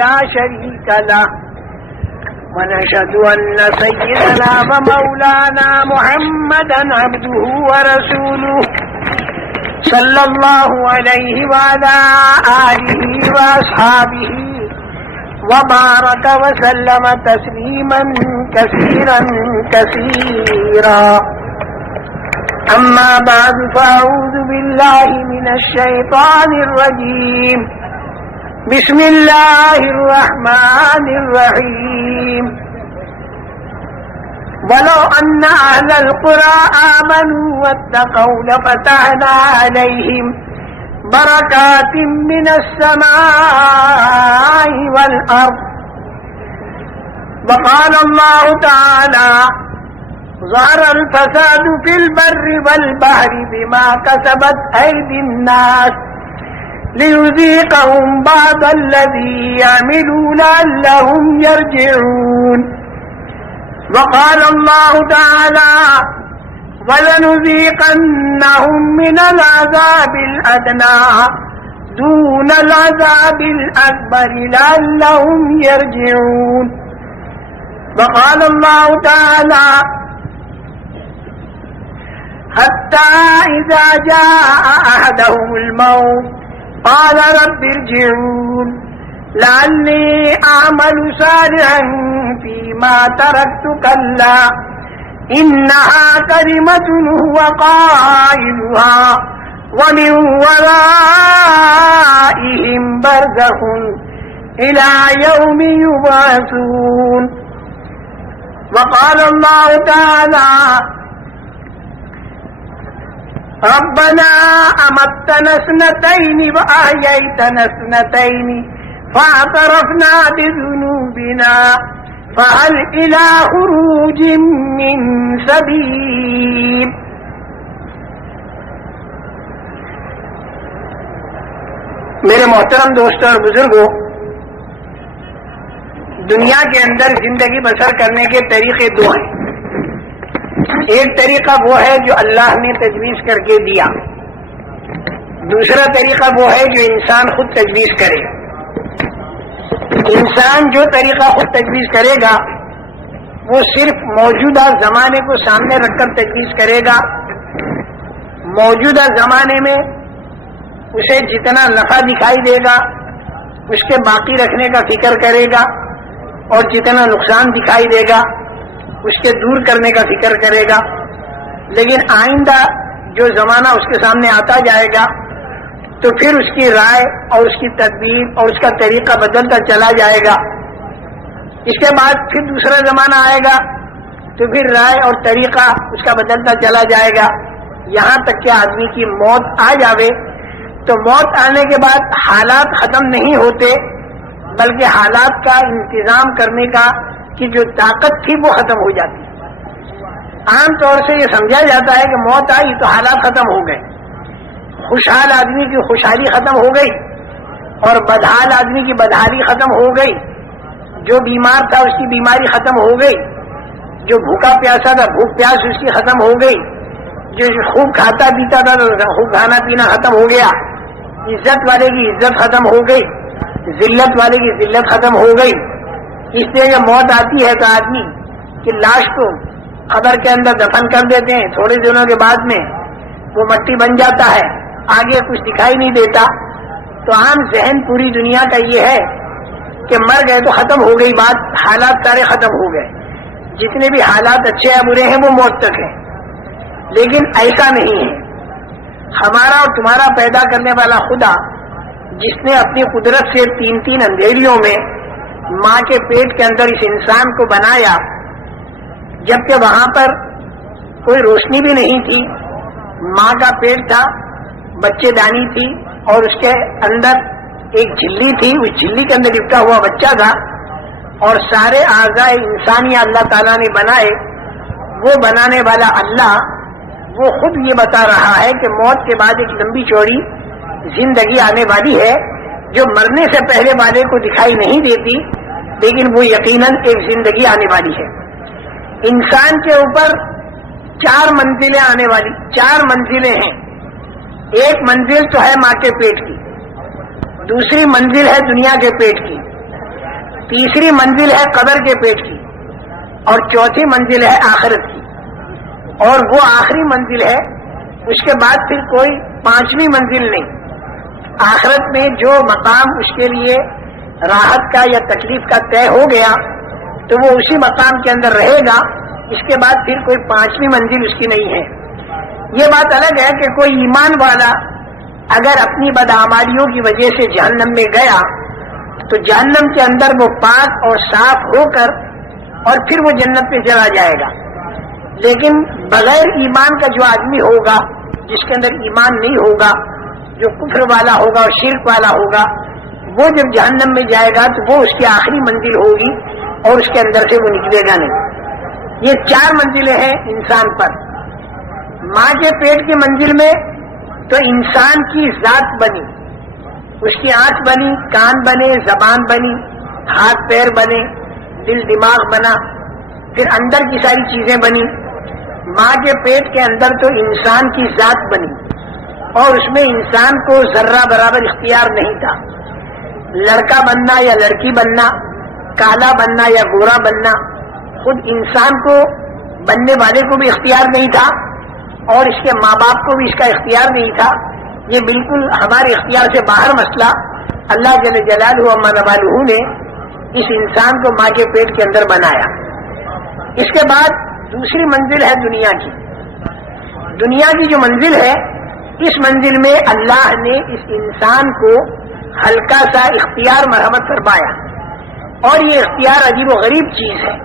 لا شريك له ونشهد أن سيدنا ومولانا محمدا عبده ورسوله صلى الله عليه وعلى آله وأصحابه وبارك وسلم تسليما كثيرا كثيرا. أما بعد فأعوذ بالله من الشيطان الرجيم. بسم الله الرحمن الرحيم. ولو أن أهل القرى آمنوا واتقوا لفتحنا عليهم بركات من السماء والأرض. وقال الله تعالى ظهر الفساد في البر والبحر بما كسبت أيدي الناس ليذيقهم بعض الذي يعملوا لعلهم يرجعون. وقال الله تعالى ولنذيقنهم من العذاب الأدنى دون العذاب الأكبر لعلهم يرجعون. وقال الله تعالى حتى إذا جاء أحدهم الموت قال رب ارجعون لعلي أعمل صالحا فيما تركت كلا إنها كلمة هو قائلها ومن ورائهم برزخ إلى يوم يبعثون. وقال الله تعالى ربنا أمتنا اثنتين وأحييتنا اثنتين فاعترفنا بذنوبنا فهل إلى خروج من سبيل. میرے محترم دوستوں اور بزرگوں، دنیا کے اندر زندگی بسر کرنے کے طریقے دو ہیں. ایک طریقہ وہ ہے جو اللہ نے تجویز کر کے دیا، دوسرا طریقہ وہ ہے جو انسان خود تجویز کرے. انسان جو طریقہ خود تجویز کرے گا وہ صرف موجودہ زمانے کو سامنے رکھ کر تجویز کرے گا. موجودہ زمانے میں اسے جتنا نفع دکھائی دے گا اس کے باقی رکھنے کا فکر کرے گا، اور جتنا نقصان دکھائی دے گا اس کے دور کرنے کا فکر کرے گا. لیکن آئندہ جو زمانہ اس کے سامنے آتا جائے گا تو پھر اس کی رائے اور اس کی تدبیر اور اس کا طریقہ بدلتا چلا جائے گا. اس کے بعد پھر دوسرا زمانہ آئے گا تو پھر رائے اور طریقہ اس کا بدلتا چلا جائے گا، یہاں تک کہ آدمی کی موت آ جاوے. تو موت آنے کے بعد حالات ختم نہیں ہوتے بلکہ حالات کا انتظام کرنے کا کی جو طاقت تھی وہ ختم ہو جاتی. عام طور سے یہ سمجھا جاتا ہے کہ موت آئی تو حالات ختم ہو گئے، خوشحال آدمی کی خوشحالی ختم ہو گئی اور بدحال آدمی کی بدحالی ختم ہو گئی، جو بیمار تھا اس کی بیماری ختم ہو گئی، جو بھوکا پیاسا تھا بھوک پیاس اس کی ختم ہو گئی، جو خوب کھاتا پیتا تھا تو خوب کھانا پینا ختم ہو گیا، عزت والے کی عزت ختم ہو گئی، ذلت والے کی ذلت ختم ہو گئی. اس لیے جب موت آتی ہے تو آدمی کی لاش کو قبر کے اندر دفن کر دیتے ہیں، تھوڑے دنوں کے بعد میں وہ مٹی بن جاتا ہے، آگے کچھ دکھائی نہیں دیتا. تو عام ذہن پوری دنیا کا یہ ہے کہ مر گئے تو ختم ہو گئی بات، حالات سارے ختم ہو گئے، جتنے بھی حالات اچھے یا برے ہیں وہ موت تک ہیں. لیکن ایسا نہیں ہے. ہمارا اور تمہارا پیدا کرنے والا خدا جس نے اپنی قدرت سے تین تین اندھیریوں میں ماں کے پیٹ کے اندر اس انسان کو بنایا، جبکہ وہاں پر کوئی روشنی بھی نہیں تھی، ماں کا پیٹ تھا، بچے دانی تھی اور اس کے اندر ایک جھلی تھی، اس جھلی کے اندر لپٹا ہوا بچہ تھا، اور سارے اعضاء انسانی اللہ تعالیٰ نے بنائے. وہ بنانے والا اللہ وہ خود یہ بتا رہا ہے کہ موت کے بعد ایک لمبی چوڑی زندگی آنے والی ہے جو مرنے سے پہلے والے کو دکھائی نہیں دیتی، لیکن وہ یقیناً ایک زندگی آنے والی ہے. انسان کے اوپر 4 منزلیں آنے والی، 4 منزلیں ہیں. ایک منزل تو ہے ماں کے پیٹ کی، دوسری منزل ہے دنیا کے پیٹ کی، تیسری منزل ہے قبر کے پیٹ کی، اور چوتھی منزل ہے آخرت کی، اور وہ آخری منزل ہے، اس کے بعد پھر کوئی پانچویں منزل نہیں۔ آخرت میں جو مقام اس کے لیے راحت کا یا تکلیف کا طے ہو گیا تو وہ اسی مقام کے اندر رہے گا، اس کے بعد پھر کوئی پانچویں منزل اس کی نہیں ہے۔ یہ بات الگ ہے کہ کوئی ایمان والا اگر اپنی بدعمالیوں کی وجہ سے جہنم میں گیا تو جہنم کے اندر وہ پاک اور صاف ہو کر اور پھر وہ جنت میں چلا جائے گا، لیکن بغیر ایمان کا جو آدمی ہوگا، جس کے اندر ایمان نہیں ہوگا، جو کفر والا ہوگا اور شرک والا ہوگا، وہ جب جہنم میں جائے گا تو وہ اس کی آخری منزل ہوگی اور اس کے اندر سے وہ نکلے گا نہیں۔ یہ 4 منزلیں ہیں انسان پر۔ ماں کے پیٹ کی منزل میں تو انسان کی ذات بنی، اس کی آنکھ بنی، کان بنے، زبان بنی، ہاتھ پیر بنے، دل دماغ بنا، پھر اندر کی ساری چیزیں بنی۔ ماں کے پیٹ کے اندر تو انسان کی ذات بنی اور اس میں انسان کو ذرہ برابر اختیار نہیں تھا، لڑکا بننا یا لڑکی بننا، کالا بننا یا گورا بننا، خود انسان کو بننے والے کو بھی اختیار نہیں تھا اور اس کے ماں باپ کو بھی اس کا اختیار نہیں تھا۔ یہ بالکل ہمارے اختیار سے باہر مسئلہ اللہ جل جلالہ عما نوالہ نے اس انسان کو ماں کے پیٹ کے اندر بنایا۔ اس کے بعد دوسری منزل ہے دنیا کی۔ دنیا کی جو منزل ہے، اس منزل میں اللہ نے اس انسان کو ہلکا سا اختیار مرحمت فرمایا، اور یہ اختیار عجیب و غریب چیز ہے۔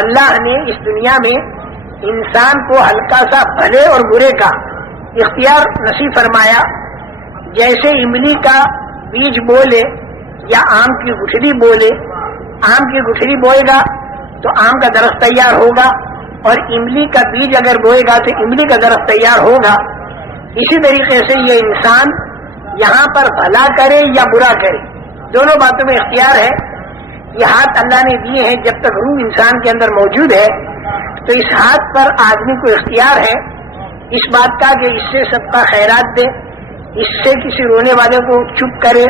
اللہ نے اس دنیا میں انسان کو ہلکا سا بھلے اور برے کا اختیار نصیب فرمایا۔ جیسے املی کا بیج بولے یا آم کی گٹھلی بولے، آم کی گٹھلی بوئے گا تو آم کا درخت تیار ہوگا، اور املی کا بیج اگر بوئے گا تو املی کا درخت تیار ہوگا۔ اسی طریقے سے یہ انسان یہاں پر بھلا کرے یا برا کرے، دونوں باتوں میں اختیار ہے۔ یہ ہاتھ اللہ نے دیے ہیں، جب تک روح انسان کے اندر موجود ہے تو اس ہاتھ پر آدمی کو اختیار ہے اس بات کا کہ اس سے سب کا خیرات دے، اس سے کسی رونے والے کو چپ کرے،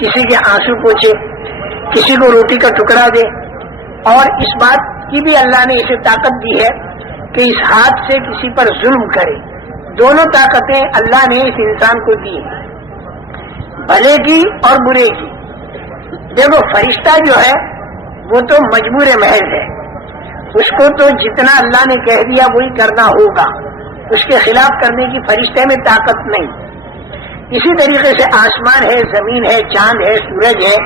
کسی کے آنسو پوچھے، کسی کو روٹی کا ٹکڑا دے، اور اس بات کی بھی اللہ نے اسے طاقت دی ہے کہ اس ہاتھ سے کسی پر ظلم کرے۔ دونوں طاقتیں اللہ نے اس انسان کو دی ہیں، بھلے کی اور برے کی۔ دیکھو فرشتہ جو ہے وہ تو مجبور محض ہے، اس کو تو جتنا اللہ نے کہہ دیا وہی کرنا ہوگا، اس کے خلاف کرنے کی فرشتے میں طاقت نہیں۔ اسی طریقے سے آسمان ہے، زمین ہے، چاند ہے، سورج ہے،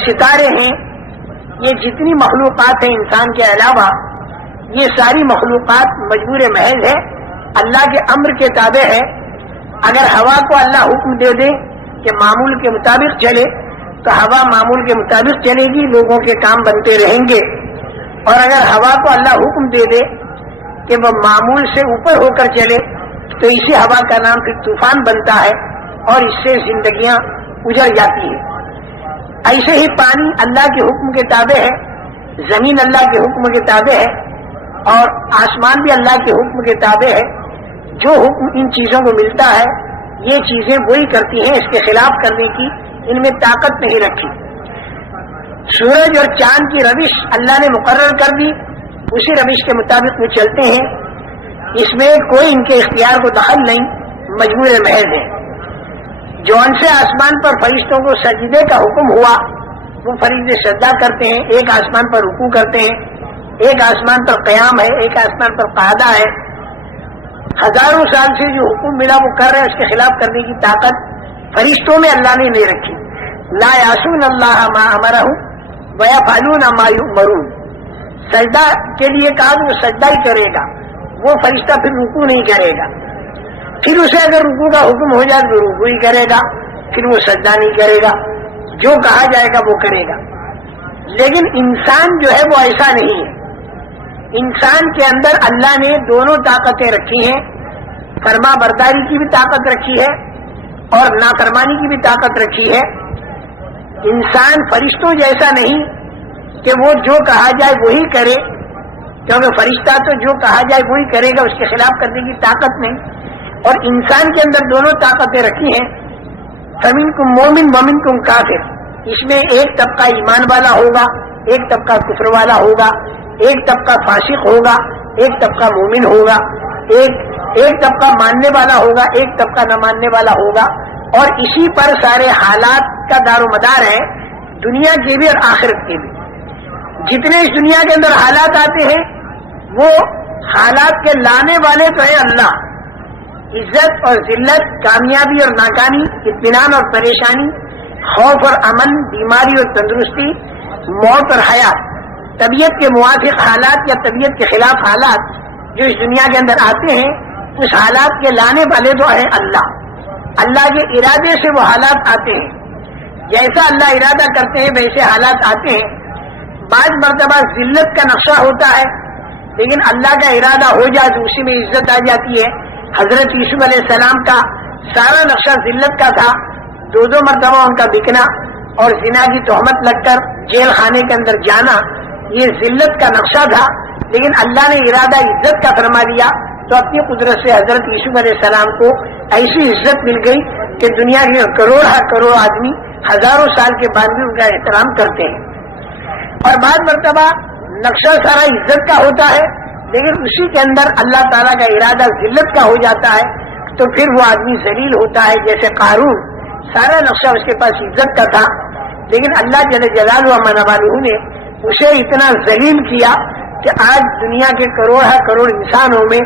ستارے ہیں، یہ جتنی مخلوقات ہیں انسان کے علاوہ، یہ ساری مخلوقات مجبور محض ہے، اللہ کے امر کے تابع ہے۔ اگر ہوا کو اللہ حکم دے دے کہ معمول کے مطابق چلے تو ہوا معمول کے مطابق چلے گی، لوگوں کے کام بنتے رہیں گے، اور اگر ہوا کو اللہ حکم دے دے کہ وہ معمول سے اوپر ہو کر چلے تو اسی ہوا کا نام پھر طوفان بنتا ہے اور اس سے زندگیاں اجڑ جاتی ہیں۔ ایسے ہی پانی اللہ کے حکم کے تابع ہے، زمین اللہ کے حکم کے تابع ہے، اور آسمان بھی اللہ کے حکم کے تابع ہے۔ جو حکم ان چیزوں کو ملتا ہے یہ چیزیں وہی کرتی ہیں، اس کے خلاف کرنے کی ان میں طاقت نہیں رکھی۔ سورج اور چاند کی روش اللہ نے مقرر کر دی، اسی روش کے مطابق وہ چلتے ہیں، اس میں کوئی ان کے اختیار کو دخل نہیں، مجبور محض ہے۔ جون سے آسمان پر فرشتوں کو سجدے کا حکم ہوا وہ فرشتے سجدہ کرتے ہیں، ایک آسمان پر رکوع کرتے ہیں، ایک آسمان پر قیام ہے، ایک آسمان پر قعدہ ہے۔ ہزاروں سال سے جو حکم ملا وہ کر رہے ہیں، اس کے خلاف کرنے کی طاقت فرشتوں میں اللہ نے نہیں رکھی۔ لا یعصون اللہ ما امرہم ویفعلون ما یؤمرون، سجدہ کے لیے کہا تو وہ سجدہ ہی کرے گا، وہ فرشتہ پھر رکوع نہیں کرے گا، پھر اسے اگر رکوع کا حکم ہو جائے تو رکوع ہی کرے گا، پھر وہ سجدہ نہیں کرے گا، جو کہا جائے گا وہ کرے گا۔ لیکن انسان جو ہے وہ ایسا نہیں ہے، انسان کے اندر اللہ نے دونوں طاقتیں رکھی ہیں، فرما برداری کی بھی طاقت رکھی ہے اور نافرمانی کی بھی طاقت رکھی ہے۔ انسان فرشتوں جیسا نہیں کہ وہ جو کہا جائے وہی کرے، کیونکہ فرشتہ تو جو کہا جائے وہی کرے گا، اس کے خلاف کرنے کی طاقت نہیں۔ اور انسان کے اندر دونوں طاقتیں رکھی ہیں، فمنکم مومن ومنکم کافر، اس میں ایک طبقہ ایمان والا ہوگا، ایک طبقہ کفر والا ہوگا، ایک طبقہ فاسق ہوگا، ایک طبقہ مومن ہوگا، ایک طبقہ ماننے والا ہوگا، ایک طبقہ نہ ماننے والا ہوگا، اور اسی پر سارے حالات کا دار و مدار ہے، دنیا کے بھی اور آخرت کے بھی۔ جتنے اس دنیا کے اندر حالات آتے ہیں وہ حالات کے لانے والے تو ہے اللہ، عزت اور ذلت، کامیابی اور ناکامی، اطمینان اور پریشانی، خوف اور امن، بیماری اور تندرستی، موت اور حیات، طبیعت کے موافق حالات یا طبیعت کے خلاف حالات جو اس دنیا کے اندر آتے ہیں، اس حالات کے لانے والے تو ہے اللہ۔ اللہ کے ارادے سے وہ حالات آتے ہیں، جیسا اللہ ارادہ کرتے ہیں ویسے حالات آتے ہیں۔ بعض مرتبہ ذلت کا نقشہ ہوتا ہے، لیکن اللہ کا ارادہ ہو جائے تو اسی میں عزت آ جاتی ہے۔ حضرت یوسف علیہ السلام کا سارا نقشہ ذلت کا تھا، دو مرتبہ ان کا بکنا اور زنا کی تہمت لگ کر جیل خانے کے اندر جانا، یہ ذلت کا نقشہ تھا، لیکن اللہ نے ارادہ عزت کا فرما دیا تو اپنی قدرت سے حضرت یوسف علیہ السلام کو ایسی عزت مل گئی کہ دنیا کے کروڑ آدمی ہزاروں سال کے بعد بھی ان کا احترام کرتے ہیں۔ اور بعض مرتبہ نقشہ سارا عزت کا ہوتا ہے، لیکن اسی کے اندر اللہ تعالیٰ کا ارادہ ذلت کا ہو جاتا ہے تو پھر وہ آدمی ذلیل ہوتا ہے۔ جیسے قارون، سارا نقشہ اس کے پاس عزت کا تھا، لیکن اللہ جل جلالہ و من والہ نے اسے اتنا ذلیل کیا کہ آج دنیا کے کروڑ انسانوں میں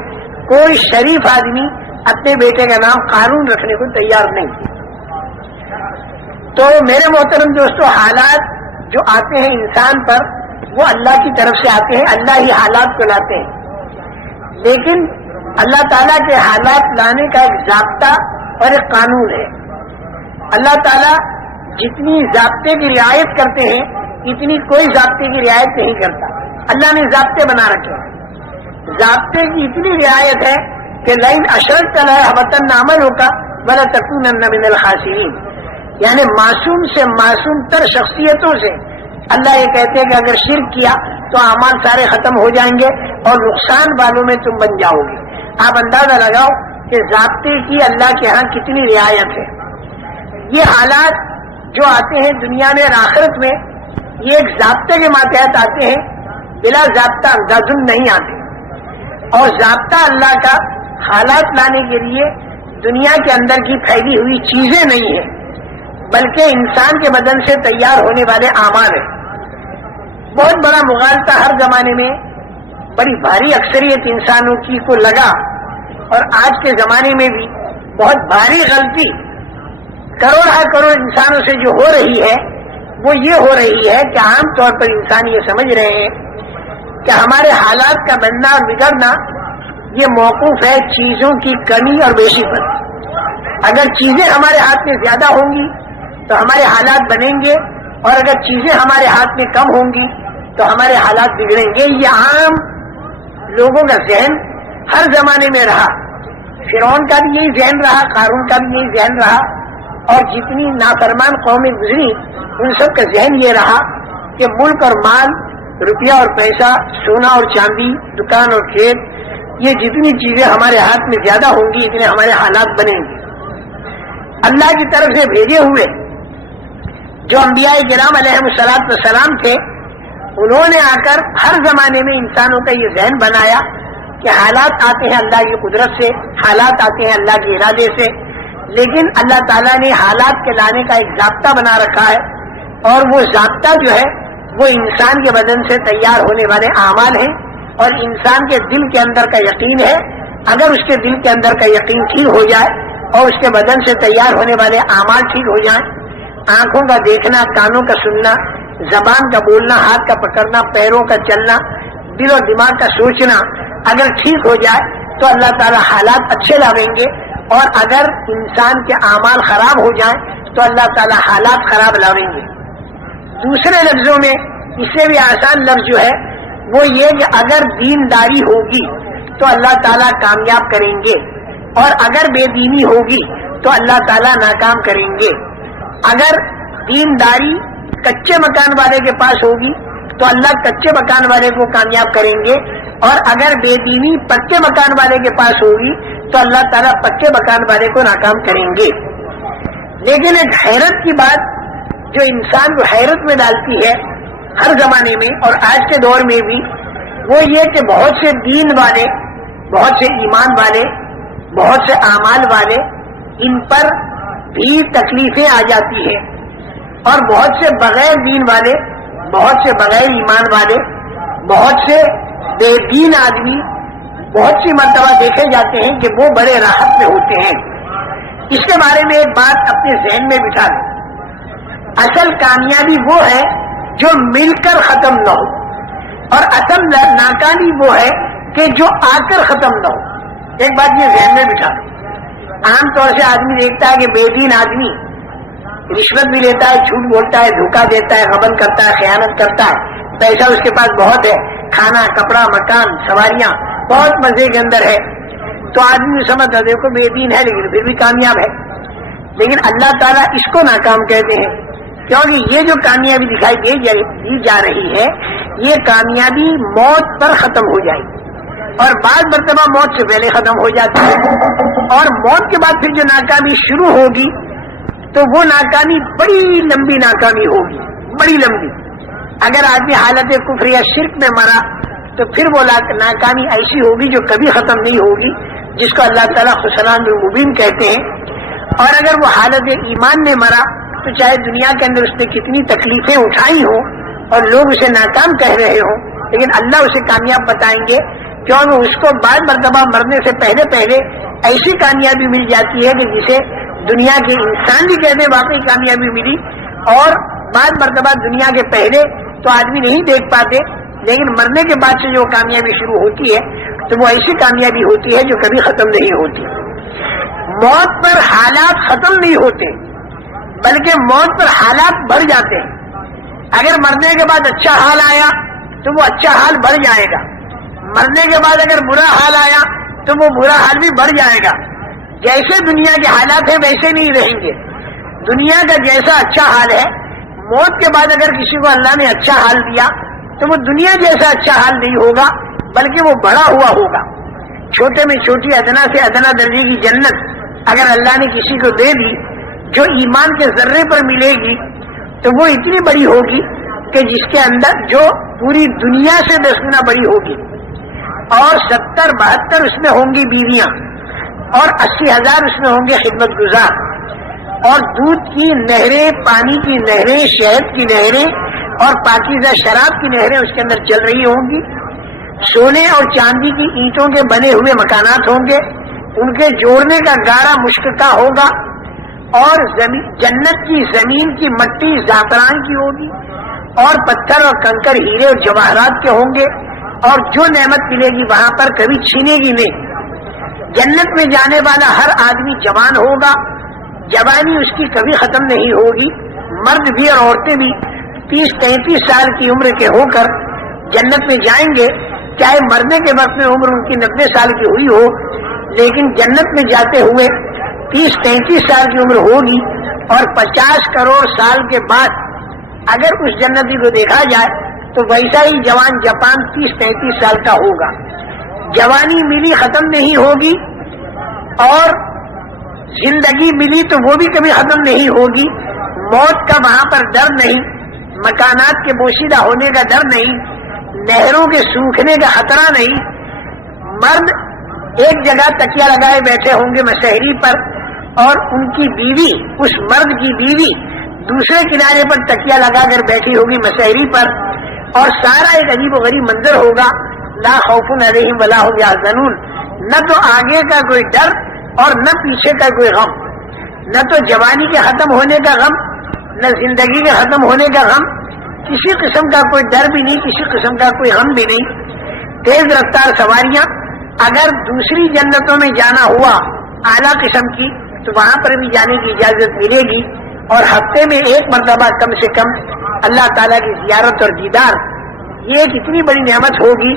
کوئی شریف آدمی اپنے بیٹے کا نام قارون رکھنے کو تیار نہیں۔ تو میرے محترم دوستو، حالات جو آتے ہیں انسان پر وہ اللہ کی طرف سے آتے ہیں، اللہ ہی حالات کو لاتے ہیں، لیکن اللہ تعالیٰ کے حالات لانے کا ایک ضابطہ اور ایک قانون ہے۔ اللہ تعالیٰ جتنی ضابطے کی رعایت کرتے ہیں اتنی کوئی ضابطے کی رعایت نہیں کرتا۔ اللہ نے ضابطے بنا رکھے ہیں، ضابطے کی اتنی رعایت ہے کہ لئن اشرکت ليحبطن عملك ولتكونن من الخاسرین، یعنی معصوم سے معصوم تر شخصیتوں سے اللہ یہ کہتے ہیں کہ اگر شرک کیا تو اعمال سارے ختم ہو جائیں گے اور نقصان والوں میں تم بن جاؤ گے۔ آپ اندازہ لگاؤ کہ ضابطے کی اللہ کے ہاں کتنی رعایت ہے۔ یہ حالات جو آتے ہیں دنیا میں اور آخرت میں، یہ ایک ضابطے کے ماتحت آتے ہیں، بلا ضابطہ اندازن نہیں آتے۔ اور ضابطہ اللہ کا حالات لانے کے لیے دنیا کے اندر کی پھیلی ہوئی چیزیں نہیں ہیں، بلکہ انسان کے بدن سے تیار ہونے والے اعمال ہیں۔ بہت بڑا مغالطہ ہر زمانے میں بڑی بھاری اکثریت انسانوں کی کو لگا، اور آج کے زمانے میں بھی بہت بھاری غلطی کروڑ انسانوں سے جو ہو رہی ہے وہ یہ ہو رہی ہے کہ عام طور پر انسان یہ سمجھ رہے ہیں کہ ہمارے حالات کا بننا اور بگڑنا یہ موقوف ہے چیزوں کی کمی اور بیشی پر۔ اگر چیزیں ہمارے ہاتھ میں زیادہ ہوں گی تو ہمارے حالات بنیں گے، اور اگر چیزیں ہمارے ہاتھ میں کم ہوں گی تو ہمارے حالات بگڑیں گے۔ یہ عام لوگوں کا ذہن ہر زمانے میں رہا، فرعون کا بھی یہی ذہن رہا، قارون کا بھی یہی ذہن رہا، اور جتنی نافرمان قومیں گزری ان سب کا ذہن یہ رہا کہ ملک اور مال، روپیہ اور پیسہ، سونا اور چاندی، دکان اور کھیت، یہ جتنی چیزیں ہمارے ہاتھ میں زیادہ ہوں گی اتنے ہمارے حالات بنیں گے۔ اللہ کی طرف سے بھیجے ہوئے جو انبیاء کرام علیہم السلام تھے، انہوں نے آ کر ہر زمانے میں انسانوں کا یہ ذہن بنایا کہ حالات آتے ہیں اللہ کی قدرت سے، حالات آتے ہیں اللہ کے ارادے سے، لیکن اللہ تعالیٰ نے حالات کے لانے کا ایک ضابطہ بنا رکھا ہے، اور وہ ضابطہ جو ہے وہ انسان کے بدن سے تیار ہونے والے اعمال ہیں، اور انسان کے دل کے اندر کا یقین ہے۔ اگر اس کے دل کے اندر کا یقین ٹھیک ہو جائے اور اس کے بدن سے تیار ہونے والے اعمال ٹھیک ہو جائیں، آنکھوں کا دیکھنا، کانوں کا سننا، زبان کا بولنا، ہاتھ کا پکڑنا، پیروں کا چلنا، دل اور دماغ کا سوچنا اگر ٹھیک ہو جائے تو اللہ تعالیٰ حالات اچھے لاویں گے، اور اگر انسان کے اعمال خراب ہو جائیں تو اللہ تعالیٰ حالات خراب لاویں گے۔ دوسرے لفظوں میں اس سے بھی آسان لفظ جو ہے وہ یہ کہ اگر دینداری ہوگی تو اللہ تعالیٰ کامیاب کریں گے، اور اگر بے دینی ہوگی تو اللہ تعالیٰ ناکام کریں گے۔ اگر دینداری کچے مکان والے کے پاس ہوگی تو اللہ کچے مکان والے کو کامیاب کریں گے، اور اگر بے دینی پکے مکان والے کے پاس ہوگی تو اللہ تعالیٰ پکے مکان والے کو ناکام کریں گے۔ لیکن ایک حیرت کی بات جو انسان کو حیرت میں ڈالتی ہے ہر زمانے میں اور آج کے دور میں بھی، وہ یہ کہ بہت سے دین والے، بہت سے ایمان والے، بہت سے اعمال والے، ان پر بھی تکلیفیں آ جاتی ہیں، اور بہت سے بغیر دین والے، بہت سے بغیر ایمان والے، بہت سے بے دین آدمی بہت سی مرتبہ دیکھے جاتے ہیں کہ وہ بڑے راحت میں ہوتے ہیں۔ اس کے بارے میں ایک بات اپنے ذہن میں بٹھا لیں، اصل کامیابی وہ ہے جو مل کر ختم نہ ہو، اور اصل ناکامی وہ ہے کہ جو آ کر ختم نہ ہو۔ ایک بات یہ ذہن میں بٹھا لیں، عام طور سے آدمی دیکھتا ہے کہ بے دین آدمی رشوت بھی لیتا ہے، جھوٹ بولتا ہے، دھوکہ دیتا ہے، غبن کرتا ہے، خیانت کرتا ہے، پیسہ اس کے پاس بہت ہے، کھانا کپڑا مکان سواریاں بہت مزے کے اندر ہے، تو آدمی سمجھتا ہے دیکھو بے دین ہے لیکن پھر بھی کامیاب ہے۔ لیکن اللہ تعالیٰ اس کو ناکام کہتے ہیں، کیونکہ یہ جو کامیابی دکھائی دی جا رہی ہے، یہ کامیابی موت پر ختم ہو جائے گی، اور بعض مرتبہ موت سے پہلے ختم ہو جاتی ہے، اور موت کے بعد پھر جو ناکامی شروع ہوگی تو وہ ناکامی بڑی لمبی ناکامی ہوگی، بڑی لمبی۔ اگر آدمی حالت کفر یا شرک میں مرا تو پھر وہ ناکامی ایسی ہوگی جو کبھی ختم نہیں ہوگی، جس کو اللہ تعالیٰ خسران المبین کہتے ہیں۔ اور اگر وہ حالت ایمان میں مرا تو چاہے دنیا کے اندر اس نے کتنی تکلیفیں اٹھائی ہوں اور لوگ اسے ناکام کہہ رہے ہوں، لیکن اللہ اسے کامیاب بتائیں گے، کیونکہ اس کو بعض مرتبہ مرنے سے پہلے ایسی کامیابی مل جاتی ہے کہ جسے دنیا کے انسان بھی کہتے ہیں واقعی کامیابی ملی، اور بعض مرتبہ دنیا کے پہلے تو آدمی نہیں دیکھ پاتے، لیکن مرنے کے بعد سے جو کامیابی شروع ہوتی ہے تو وہ ایسی کامیابی ہوتی ہے جو کبھی ختم نہیں ہوتی۔ موت پر حالات ختم نہیں ہوتے، بلکہ موت پر حالات بڑھ جاتے ہیں۔ اگر مرنے کے بعد اچھا حال آیا تو وہ اچھا حال بڑھ جائے گا، مرنے کے بعد اگر برا حال آیا تو وہ برا حال بھی بڑھ جائے گا۔ جیسے دنیا کے حالات ہیں ویسے نہیں رہیں گے، دنیا کا جیسا اچھا حال ہے، موت کے بعد اگر کسی کو اللہ نے اچھا حال دیا تو وہ دنیا جیسا اچھا حال نہیں ہوگا، بلکہ وہ بڑا ہوا ہوگا۔ چھوٹے میں چھوٹی ادنا سے ادنا درجے کی جنت اگر اللہ نے کسی کو دے دی جو ایمان کے ذرے پر ملے گی تو وہ اتنی بڑی ہوگی کہ جس کے اندر جو پوری دنیا سے 10 گنا بڑی ہوگی، اور 70-72 اس میں ہوں گی بیویاں، اور 80,000 اس میں ہوں گے خدمت گزار، اور دودھ کی نہریں، پانی کی نہریں، شہد کی نہریں اور پاکیزہ شراب کی نہریں اس کے اندر چل رہی ہوں گی۔ سونے اور چاندی کی اینٹوں کے بنے ہوئے مکانات ہوں گے، ان کے جوڑنے کا گارا مشک کا ہوگا، اور جنت کی زمین کی مٹی زعفران کی ہوگی، اور پتھر اور کنکر ہیرے اور جواہرات کے ہوں گے، اور جو نعمت ملے گی وہاں پر کبھی چھینے گی نہیں۔ جنت میں جانے والا ہر آدمی جوان ہوگا، جوانی اس کی کبھی ختم نہیں ہوگی۔ مرد بھی اور عورتیں بھی 30-33 سال کی عمر کے ہو کر جنت میں جائیں گے، چاہے مرنے کے وقت میں عمر ان کی 90 سال کی ہوئی ہو، لیکن جنت میں جاتے ہوئے 30-33 سال کی عمر ہوگی، اور 50 کروڑ سال کے بعد اگر اس جنتی کو دیکھا جائے تو ویسا ہی جوان جاپان 30-33 سال کا ہوگا۔ جوانی ملی ختم نہیں ہوگی، اور زندگی ملی تو وہ بھی کبھی ختم نہیں ہوگی۔ موت کا وہاں پر ڈر نہیں، مکانات کے بوشیدہ ہونے کا ڈر نہیں، نہروں کے سوکھنے کا خطرہ نہیں۔ مرد ایک جگہ تکیہ لگائے بیٹھے ہوں گے مشہری پر، اور ان کی بیوی، اس مرد کی بیوی دوسرے کنارے پر تکیہ لگا کر بیٹھی ہوگی مشہری پر، اور سارا ایک عجیب و غریب منظر ہوگا۔ لا خوف علیہم ولا هم یحزنون، نہ تو آگے کا کوئی ڈر اور نہ پیچھے کا کوئی غم، نہ تو جوانی کے ختم ہونے کا غم، نہ زندگی کے ختم ہونے کا غم، کسی قسم کا کوئی ڈر بھی نہیں، کسی قسم کا کوئی غم بھی نہیں۔ تیز رفتار سواریاں، اگر دوسری جنتوں میں جانا ہوا اعلیٰ قسم کی تو وہاں پر بھی جانے کی اجازت ملے گی، اور ہفتے میں ایک مرتبہ کم سے کم اللہ تعالیٰ کی زیارت اور دیدار، یہ ایک اتنی بڑی نعمت ہوگی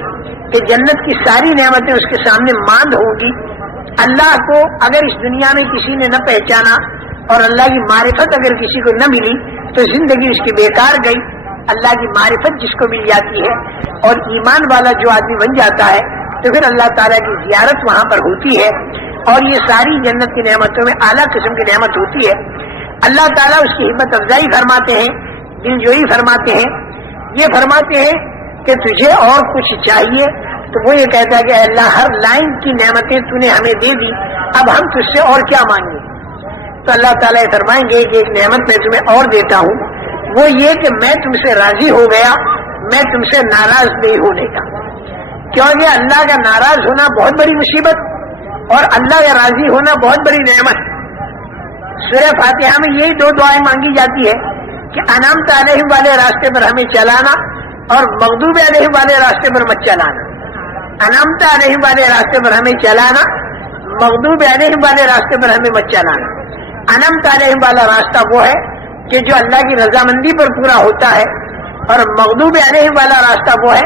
کہ جنت کی ساری نعمتیں اس کے سامنے ماند ہوگی۔ اللہ کو اگر اس دنیا میں کسی نے نہ پہچانا اور اللہ کی معرفت اگر کسی کو نہ ملی تو زندگی اس کی بیکار گئی۔ اللہ کی معرفت جس کو مل جاتی ہے اور ایمان والا جو آدمی بن جاتا ہے تو پھر اللہ تعالیٰ کی زیارت وہاں پر ہوتی ہے، اور یہ ساری جنت کی نعمتوں میں اعلیٰ قسم کی نعمت ہوتی ہے۔ اللہ تعالیٰ اس کی ہمت افزائی فرماتے ہیں، دل جوئی فرماتے ہیں، یہ فرماتے ہیں کہ تجھے اور کچھ چاہیے؟ تو وہ یہ کہتا ہے کہ اے اللہ ہر لائن کی نعمتیں تو نے ہمیں دے دی، اب ہم تجھ سے اور کیا مانگیں؟ تو اللہ تعالیٰ یہ فرمائیں گے کہ ایک نعمت میں تمہیں اور دیتا ہوں، وہ یہ کہ میں تم سے راضی ہو گیا، میں تم سے ناراض نہیں ہونے کا، کیونکہ اللہ کا ناراض ہونا بہت بڑی مصیبت اور اللہ کا راضی ہونا بہت بڑی نعمت۔ سورہ فاتحہ میں یہی دو دعائیں مانگی جاتی ہے کہ انعمت علیہم والے راستے پر ہمیں چلانا اور مغضوب علیہم والے راستے پر مت چلانا۔ انعمت علیہم والے راستے پر ہمیں چلانا، مغضوب علیہم والے راستے پر ہمیں مت چلانا۔ انعمت علیہم والا راستہ وہ ہے کہ جو اللہ کی رضامندی پر پورا ہوتا ہے، اور مغضوب علیہم والا راستہ وہ ہے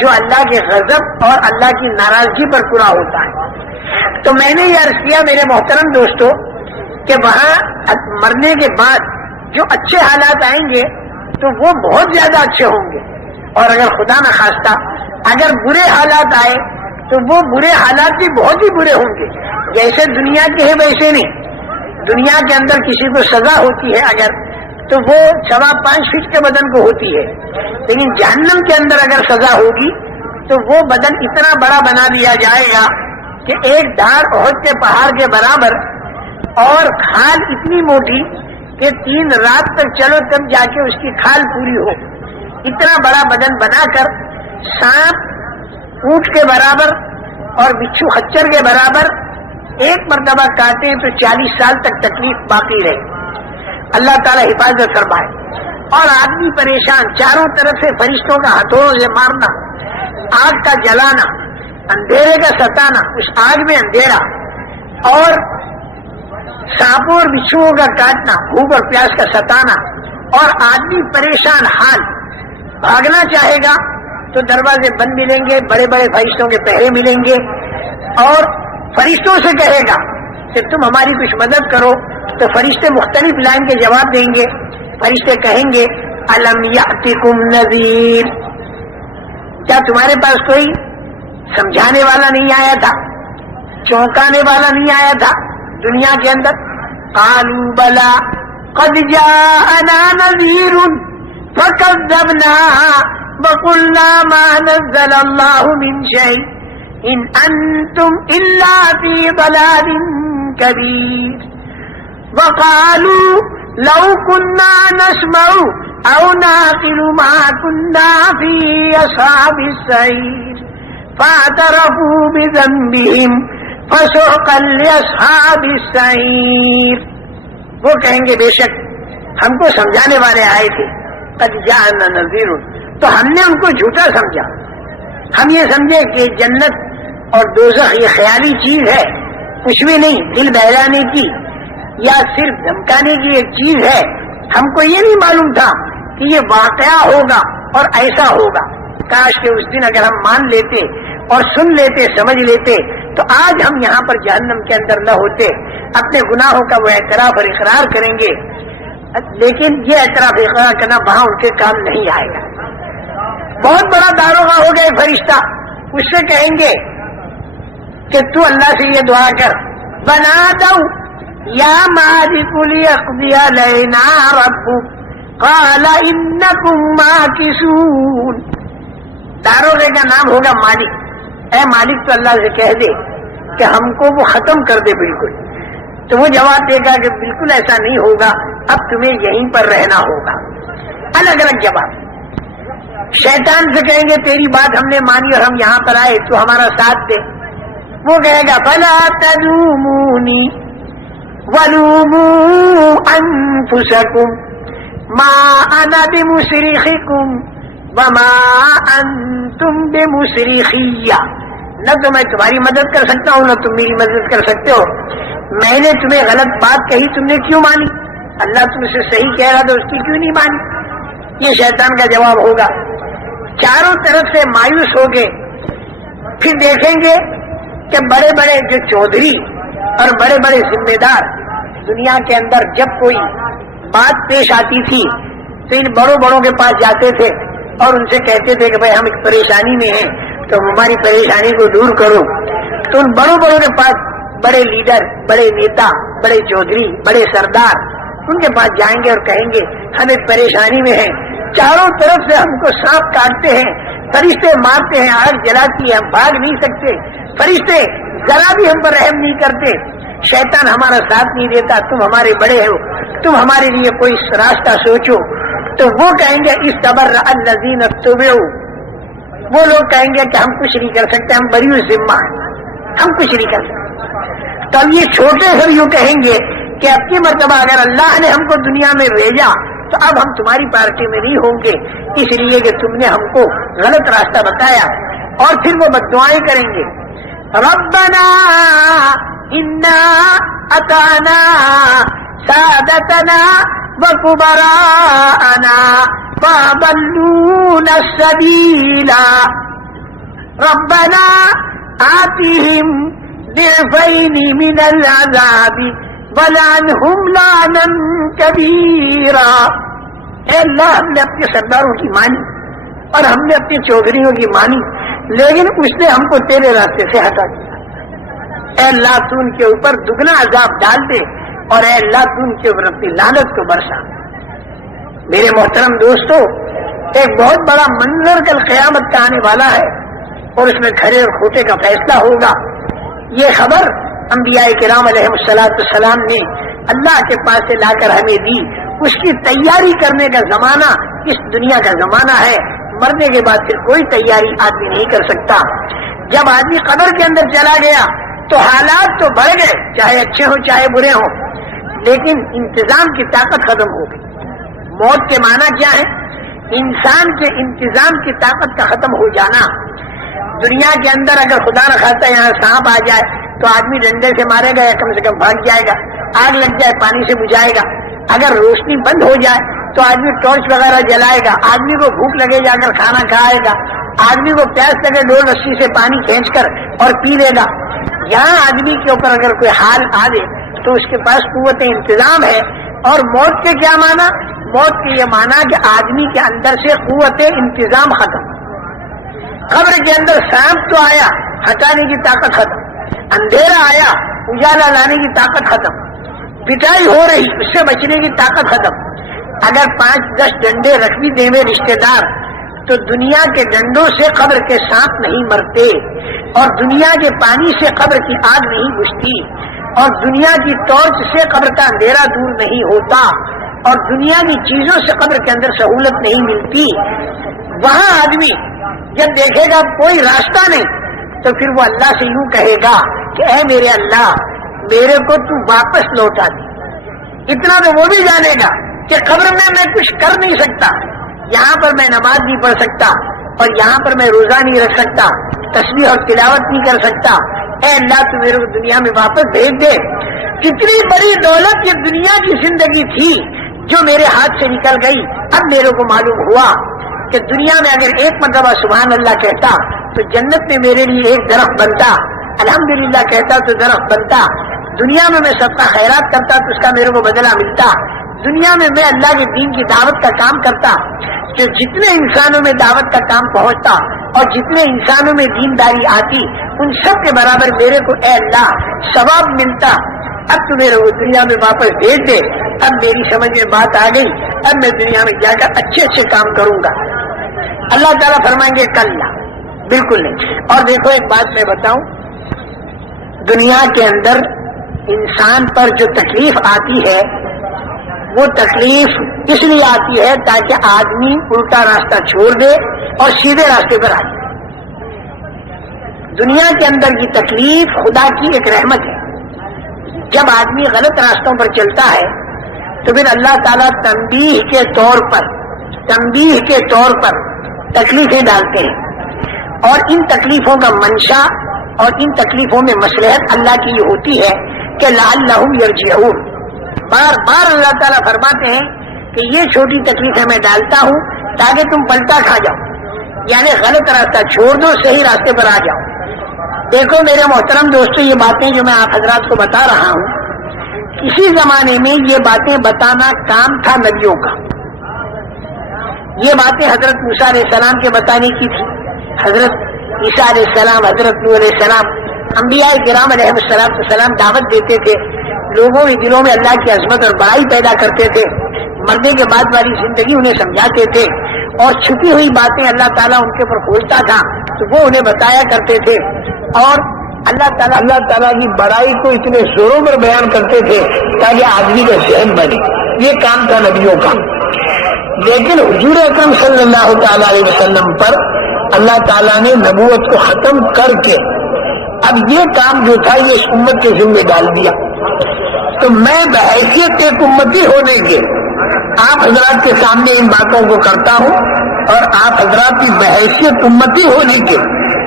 جو اللہ کے غضب اور اللہ کی ناراضگی پر پورا ہوتا ہے۔ تو میں نے یہ عرض کیا میرے محترم دوستو کہ وہاں مرنے کے بعد جو اچھے حالات آئیں گے تو وہ بہت زیادہ اچھے ہوں گے، اور اگر خدا نہ خواستہ اگر برے حالات آئے تو وہ برے حالات بھی بہت ہی برے ہوں گے، جیسے دنیا کے ہیں ویسے نہیں۔ دنیا کے اندر کسی کو سزا ہوتی ہے اگر تو وہ 5.25 فٹ کے بدن کو ہوتی ہے، لیکن جہنم کے اندر اگر سزا ہوگی تو وہ بدن اتنا بڑا بنا دیا جائے گا کہ ایک دھار احد کے پہاڑ کے برابر، اور کھال اتنی موٹی کہ 3 رات تک چلو تب جا کے اس کی کھال پوری ہو، اتنا بڑا بدن بنا کر سانپ اونٹ کے برابر اور بچھو خچر کے برابر ایک مرتبہ کاٹے تو 40 سال تک تکلیف باقی رہے۔ اللہ تعالیٰ حفاظت فرمائے۔ اور آدمی پریشان، چاروں طرف سے فرشتوں کا ہتھوڑوں سے مارنا، آگ کا جلانا، اندھیرے کا ستانا، اس آگ میں اندھیرا، اور سانپوں اور بچھوؤں کا کاٹنا، بھوک اور پیاس کا ستانا، اور آدمی پریشان حال، بھاگنا چاہے گا تو دروازے بند ملیں گے، بڑے بڑے فرشتوں کے پہرے ملیں گے، اور فرشتوں سے کہے گا کہ تم ہماری کچھ مدد کرو، تو فرشتے مختلف لائن کے جواب دیں گے۔ فرشتے کہیں گے الم یاتکم نذیر، کیا تمہارے پاس کوئی سمجھانے والا نہیں آیا تھا، چونکانے والا نہیں آیا تھا دنیا کے اندر؟ قالوا بلا قد جاءنا نذیر فکذبنا وقلنا ما نزل اللہ من شیء ان انتم الا فی ضلال کبیر وقالوا لو كنا نسمع او نعقل ما كنا في اصحاب السعير فاعترفوا بذنبهم فسحقا لاصحاب السعير۔ وہ کہیں گے بے شک ہم کو سمجھانے والے آئے تھے، قد جاءنا نذیر، تو ہم نے ان کو جھوٹا سمجھا، ہم یہ سمجھے کہ جنت اور دوزخ یہ خیالی چیز ہے، کچھ بھی نہیں، دل بہلانے کی یا صرف دھمکانے کی ایک چیز ہے۔ ہم کو یہ نہیں معلوم تھا کہ یہ واقعہ ہوگا اور ایسا ہوگا۔ کاش کہ اس دن اگر ہم مان لیتے اور سن لیتے، سمجھ لیتے، تو آج ہم یہاں پر جہنم کے اندر نہ ہوتے، اپنے گناہوں کا وہ اعتراف اور اقرار کریں گے۔ لیکن یہ اعتراف اقرار کرنا وہاں ان کے کام نہیں آئے گا۔ بہت بڑا داروغہ ہو گئے فرشتہ، اس سے کہیں گے کہ تو اللہ سے یہ دعا کر، بنا دو یا مالک لیقضی علینا ربک قال انکم ماکثون۔ داروغے کا نام ہوگا مالک۔ اے مالک تو اللہ سے کہہ دے کہ ہم کو وہ ختم کر دے بالکل، تو وہ جواب دے گا کہ بالکل ایسا نہیں ہوگا، اب تمہیں یہیں پر رہنا ہوگا۔ الگ الگ جواب۔ شیطان سے کہیں گے تیری بات ہم نے مانی اور ہم یہاں پر آئے، تو ہمارا ساتھ دے۔ وہ کہے گا فلا تلومونی ولوموا انفسکم ما انا بمصرخکم وما انتم بمصرخی، نہ تو میں تمہاری مدد کر سکتا ہوں نہ تم میری مدد کر سکتے ہو۔ میں نے تمہیں غلط بات کہی، تم نے کیوں مانی؟ اللہ تم سے صحیح کہہ رہا تو اس کی کیوں نہیں مانی؟ یہ شیطان کا جواب ہوگا۔ چاروں طرف سے مایوس ہو گئے، پھر دیکھیں گے کہ بڑے بڑے جو چودھری اور بڑے بڑے ذمہ دار دنیا کے اندر جب کوئی بات پیش آتی تھی تو ان بڑوں بڑوں کے پاس جاتے تھے اور ان سے کہتے تھے کہ بھائی ہم ایک پریشانی میں ہیں تو ہماری پریشانی کو دور کرو۔ تو ان بڑوں بڑوں کے پاس بڑے لیڈر، بڑے نیتا، بڑے چودھری، بڑے سردار ان کے پاس جائیں گے اور کہیں گے ہمیں پریشانی میں ہیں، چاروں طرف سے ہم کو سانپ کاٹتے ہیں، فرشتے مارتے ہیں، آگ جلاتی ہے، ہم بھاگ نہیں سکتے، فرشتے ذرا بھی ہم پر رحم نہیں کرتے، شیطان ہمارا ساتھ نہیں دیتا، تم ہمارے بڑے ہو، تم ہمارے لیے کوئی راستہ سوچو. تو وہ کہیں گے استبر الذین اتبعوا، وہ لوگ کہیں گے کہ ہم کچھ نہیں کر سکتے، ہم بری ذمہ ہیں، ہم کچھ نہیں کر سکتے. تو اب یہ چھوٹے سب یوں کہیں گے کہ اب کی مرتبہ اگر اللہ نے ہم کو دنیا میں بھیجا تو اب ہم تمہاری پارٹی میں نہیں ہوں گے، اس لیے کہ تم نے ہم کو غلط راستہ بتایا. اور پھر وہ بددعائیں کریں گے، ربنا انا اطعنا سادتنا وکبراءنا فاضلونا السبیل ربنا آتهم ضعفین من العذاب ولعنهم لعنا کبیرا. اے اللہ ہم نے اپنے سرداروں کی مانی اور ہم نے اپنی چودھریوں کی مانی، لیکن اس نے ہم کو تیرے راستے سے ہٹا دیا. اے اللہ تو ان کے اوپر دگنا عذاب ڈال دے، اور اے اللہ تو ان کے اوپر اپنی لعنت کو برسا. میرے محترم دوستو، ایک بہت بڑا منظر کل قیامت کا آنے والا ہے، اور اس میں کھرے اور کھوٹے کا فیصلہ ہوگا. یہ خبر انبیاء کرام علیہ السلام نے اللہ کے پاس سے لا کر ہمیں دی. اس کی تیاری کرنے کا زمانہ اس دنیا کا زمانہ ہے، مرنے کے بعد پھر کوئی تیاری آدمی نہیں کر سکتا. جب آدمی قبر کے اندر چلا گیا تو حالات تو بڑھ گئے، چاہے اچھے ہوں چاہے برے ہوں، لیکن انتظام کی طاقت ختم ہو گئی. موت کے معنی کیا ہے؟ انسان کے انتظام کی طاقت کا ختم ہو جانا. دنیا کے اندر اگر خدا نہ خاصا یہاں سانپ آ جائے تو آدمی ڈنڈے سے مارے گا یا کم سے کم بھاگ جائے گا، آگ لگ جائے پانی سے بجھائے گا. اگر روشنی بند ہو جائے تو آدمی ٹارچ وغیرہ جلائے گا، آدمی کو بھوک لگے جا کر کھانا کھائے گا، آدمی کو پیاس لگے ڈول رسی سے پانی کھینچ کر اور پی لے گا. یہاں آدمی کے اوپر اگر کوئی حال آ دے تو اس کے پاس قوت انتظام ہے. اور موت کے کیا معنی؟ موت کے یہ معنی کہ آدمی کے اندر سے قوت انتظام ختم. قبر کے اندر سانپ تو آیا، ہٹانے کی طاقت ختم. اندھیرا آیا، اجالا لانے کی طاقت ختم. پٹائی ہو رہی، اس سے بچنے کی طاقت ختم. اگر 5-10 ڈنڈے رکھ بھی دیں میں رشتے دار تو دنیا کے ڈنڈوں سے قبر کے سانپ نہیں مرتے، اور دنیا کے پانی سے قبر کی آگ نہیں بجھتی، اور دنیا کی ٹارچ سے قبر کا اندھیرا دور نہیں ہوتا، اور دنیا کی چیزوں سے قبر کے اندر سہولت نہیں ملتی. وہاں آدمی جب دیکھے گا کوئی راستہ نہیں تو پھر وہ اللہ سے یوں کہے گا کہ اے میرے اللہ، میرے کو تو واپس لوٹا دی. اتنا تو وہ بھی جانے گا کہ قبر میں کچھ کر نہیں سکتا، یہاں پر میں نماز نہیں پڑھ سکتا، اور یہاں پر میں روزہ نہیں رکھ سکتا، تسبیح اور تلاوت نہیں کر سکتا. اے اللہ تو میرے کو دنیا میں واپس بھیج دے. کتنی بڑی دولت یہ دنیا کی زندگی تھی جو میرے ہاتھ سے نکل گئی. اب میرے کو معلوم ہوا کہ دنیا میں اگر ایک مرتبہ سبحان اللہ کہتا تو جنت میں میرے لیے ایک درخت بنتا، الحمدللہ کہتا تو درخت بنتا. دنیا میں صدقہ خیرات کرتا تو اس کا میرے کو بدلہ ملتا. دنیا میں اللہ کے دین کی دعوت کا کام کرتا، کہ جتنے انسانوں میں دعوت کا کام پہنچتا اور جتنے انسانوں میں دینداری آتی ان سب کے برابر میرے کو اے اللہ ثواب ملتا. اب تو میرے کو دنیا میں واپس بھیج دے. اب میری سمجھ میں بات آ گئی، اب میں دنیا میں جا کر اچھے کام کروں گا. اللہ تعالیٰ فرمائیں گے کل بالکل نہیں. اور دیکھو ایک بات میں بتاؤں، دنیا کے اندر انسان پر جو تکلیف آتی ہے وہ تکلیف اس لیے آتی ہے تاکہ آدمی الٹا راستہ چھوڑ دے اور سیدھے راستے پر آ جائے. دنیا کے اندر کی تکلیف خدا کی ایک رحمت ہے. جب آدمی غلط راستوں پر چلتا ہے تو پھر اللہ تعالیٰ تنبیہ کے طور پر تکلیفیں ڈالتے ہیں، اور ان تکلیفوں کا منشا اور ان تکلیفوں میں مصلحت اللہ کی یہ ہوتی ہے کہ لعلہم یرجعون. بار بار اللہ تعالیٰ فرماتے ہیں کہ یہ چھوٹی تکلیفیں میں ڈالتا ہوں تاکہ تم پلٹا کھا جاؤ، یعنی غلط راستہ چھوڑ دو، صحیح راستے پر آ جاؤ. دیکھو میرے محترم دوستو، یہ باتیں جو میں آپ حضرات کو بتا رہا ہوں، کسی زمانے میں یہ باتیں بتانا کام تھا نبیوں کا. یہ باتیں حضرت موسیٰ علیہ السلام کے بتانے کی تھی. حضرت عیسیٰ علیہ السلام، حضرت نوح علیہ السلام، انبیاء کرام علیہ السلام دعوت دیتے تھے، لوگوں کے دلوں میں اللہ کی عظمت اور بڑائی پیدا کرتے تھے، مرنے کے بعد والی زندگی انہیں سمجھاتے تھے، اور چھپی ہوئی باتیں اللہ تعالیٰ ان کے اوپر کھولتا تھا تو وہ انہیں بتایا کرتے تھے، اور اللہ تعالیٰ کی بڑائی کو اتنے زوروں پر بیان کرتے تھے تاکہ آدمی کا ذہن بنے۔ یہ کام تھا نبیوں کا۔ لیکن حضور اکرم صلی اللہ تعالی علیہ وسلم پر اللہ تعالیٰ نے نبوت کو ختم کر کے اب یہ کام جو تھا یہ اس امت کے ذمہ ڈال دیا۔ تو میں بحیثیت ایک امتی ہونے کے آپ حضرات کے سامنے ان باتوں کو کرتا ہوں، اور آپ حضرات کی بحیثیت امتی ہونے کے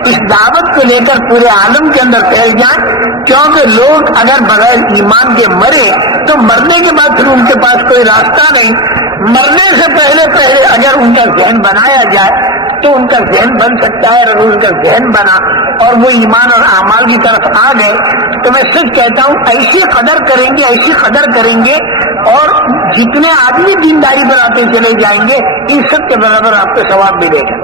اس دعوت کو لے کر پورے عالم کے اندر پھیل جائیں، کیونکہ لوگ اگر بغیر ایمان کے مرے تو مرنے کے بعد پھر ان کے پاس کوئی راستہ نہیں۔ مرنے سے پہلے اگر ان کا ذہن بنایا جائے تو ان کا ذہن بن سکتا ہے، اگر ان کا ذہن بنا اور وہ ایمان اور اعمال کی طرف آ گئے تو میں سچ کہتا ہوں ایسی قدر کریں گے اور جتنے آدمی دینداری پر آتے چلے جائیں گے ان سب کے برابر آپ کو ثواب ملے گا۔